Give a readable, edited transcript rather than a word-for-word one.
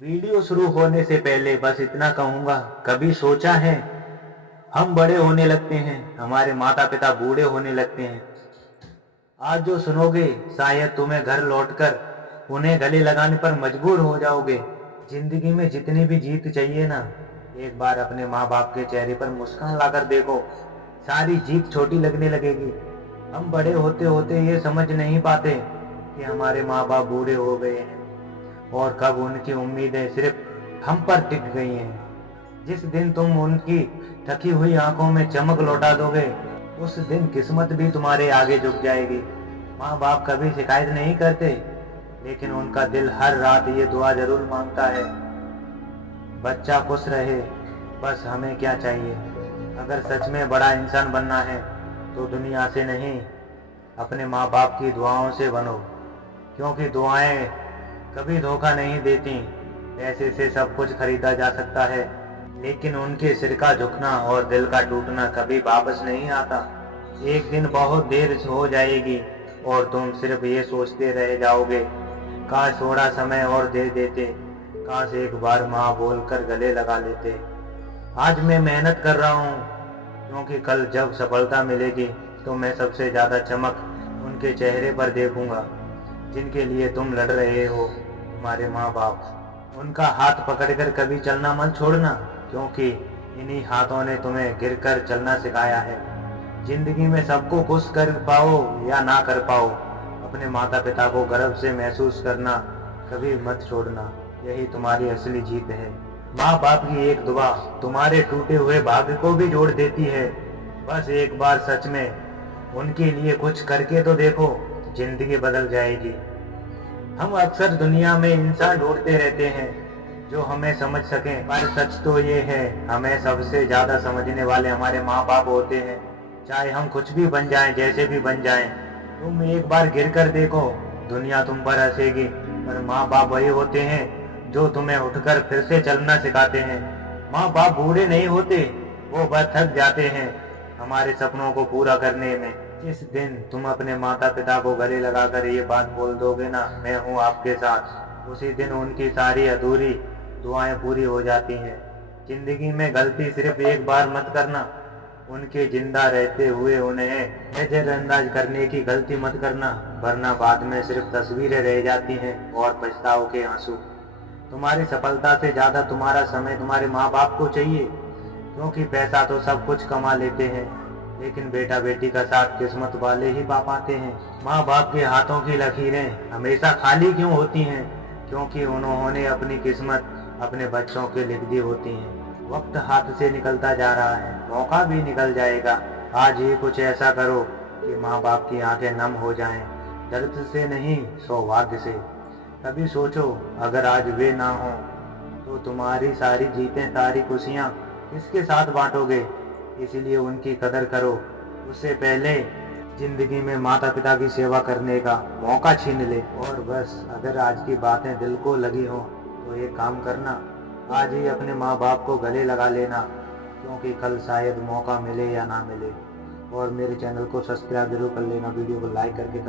Video शुरू होने से पहले बस इतना कहूंगा, कभी सोचा है हम बड़े होने लगते हैं, हमारे माता पिता बूढ़े होने लगते हैं। आज जो सुनोगे शायद तुम्हें घर लौटकर उन्हें गले लगाने पर मजबूर हो जाओगे। जिंदगी में जितनी भी जीत चाहिए ना, एक बार अपने माँ बाप के चेहरे पर मुस्कान लाकर देखो, सारी जीत छोटी लगने लगेगी। हम बड़े होते होते ये समझ नहीं पाते कि हमारे माँ बाप बूढ़े हो गए हैं और कब उनकी उम्मीदें सिर्फ हम पर टिक गई हैं। जिस दिन तुम उनकी थकी हुई आंखों में चमक लौटा दोगे, उस दिन किस्मत भी तुम्हारे आगे झुक जाएगी। माँ बाप कभी शिकायत नहीं करते, लेकिन उनका दिल हर रात ये दुआ जरूर मांगता है, बच्चा खुश रहे, बस हमें क्या चाहिए। अगर सच में बड़ा इंसान बनना है तो दुनिया से नहीं, अपने माँ बाप की दुआओं से बनो, क्योंकि दुआएं कभी धोखा नहीं देती। पैसे से सब कुछ खरीदा जा सकता है, लेकिन उनके सिर का झुकना और दिल का टूटना कभी वापस नहीं आता। एक दिन बहुत देर हो जाएगी और तुम सिर्फ ये सोचते रह जाओगे, काश थोड़ा समय और दे देते, काश एक बार माँ बोलकर गले लगा लेते। आज मैं मेहनत कर रहा हूँ, क्योंकि कल जब सफलता मिलेगी तो मैं सबसे ज्यादा चमक उनके चेहरे पर देखूंगा, जिनके लिए तुम लड़ रहे हो, तुम्हारे माँ बाप। उनका हाथ पकड़कर कभी चलना मत छोड़ना, क्योंकि इन्हीं हाथों ने तुम्हें गिरकर चलना सिखाया है। जिंदगी में सबको खुश कर पाओ या ना कर पाओ, अपने माता पिता को गर्व से महसूस करना कभी मत छोड़ना, यही तुम्हारी असली जीत है। माँ बाप की एक दुआ तुम्हारे टूटे हुए भाग्य को भी जोड़ देती है। बस एक बार सच में उनके लिए कुछ करके तो देखो, जिंदगी बदल जाएगी। हम अक्सर दुनिया में इंसान ढूंढते रहते हैं जो हमें समझ सकें, पर सच तो ये है, हमें सबसे ज्यादा समझने वाले हमारे माँ बाप होते हैं। चाहे हम कुछ भी बन जाएं, जैसे भी बन जाएं, तुम एक बार गिर कर देखो, दुनिया तुम पर हंसेगी, पर माँ बाप वही होते हैं जो तुम्हें उठकर फिर से चलना सिखाते हैं। माँ बाप बूढ़े नहीं होते, वो बस थक जाते हैं हमारे सपनों को पूरा करने में। जिस दिन तुम अपने माता पिता को गले लगाकर ये बात बोल दोगे ना, मैं हूँ आपके साथ, उसी दिन उनकी सारी अधूरी दुआएं पूरी हो जाती हैं। जिंदगी में गलती सिर्फ एक बार मत करना, उनके जिंदा रहते हुए उन्हें नजरअंदाज करने की गलती मत करना, वरना बाद में सिर्फ तस्वीरें रह जाती हैं और पछताओ के आंसू। तुम्हारी सफलता से ज्यादा तुम्हारा समय तुम्हारे माँ बाप को चाहिए, क्योंकि पैसा तो सब कुछ कमा लेते हैं, लेकिन बेटा बेटी का साथ किस्मत वाले ही पा पाते हैं। माँ बाप के हाथों की लकीरें हमेशा खाली क्यों होती हैं? क्योंकि उन्होंने अपनी किस्मत अपने बच्चों के लिख दी होती है। वक्त हाथ से निकलता जा रहा है, मौका भी निकल जाएगा। आज ही कुछ ऐसा करो कि माँ बाप की आंखें नम हो जाएं, दर्द से नहीं, सौभाग्य से। कभी सोचो, अगर आज वे ना हो तो तुम्हारी सारी जीतें, सारी खुशियाँ किसके साथ बांटोगे? इसीलिए उनकी कदर करो, उससे पहले जिंदगी में माता पिता की सेवा करने का मौका छीन ले। और बस अगर आज की बातें दिल को लगी हो तो एक काम करना, आज ही अपने माँ बाप को गले लगा लेना, क्योंकि कल शायद मौका मिले या ना मिले। और मेरे चैनल को सब्सक्राइब जरूर कर लेना, वीडियो को लाइक करके।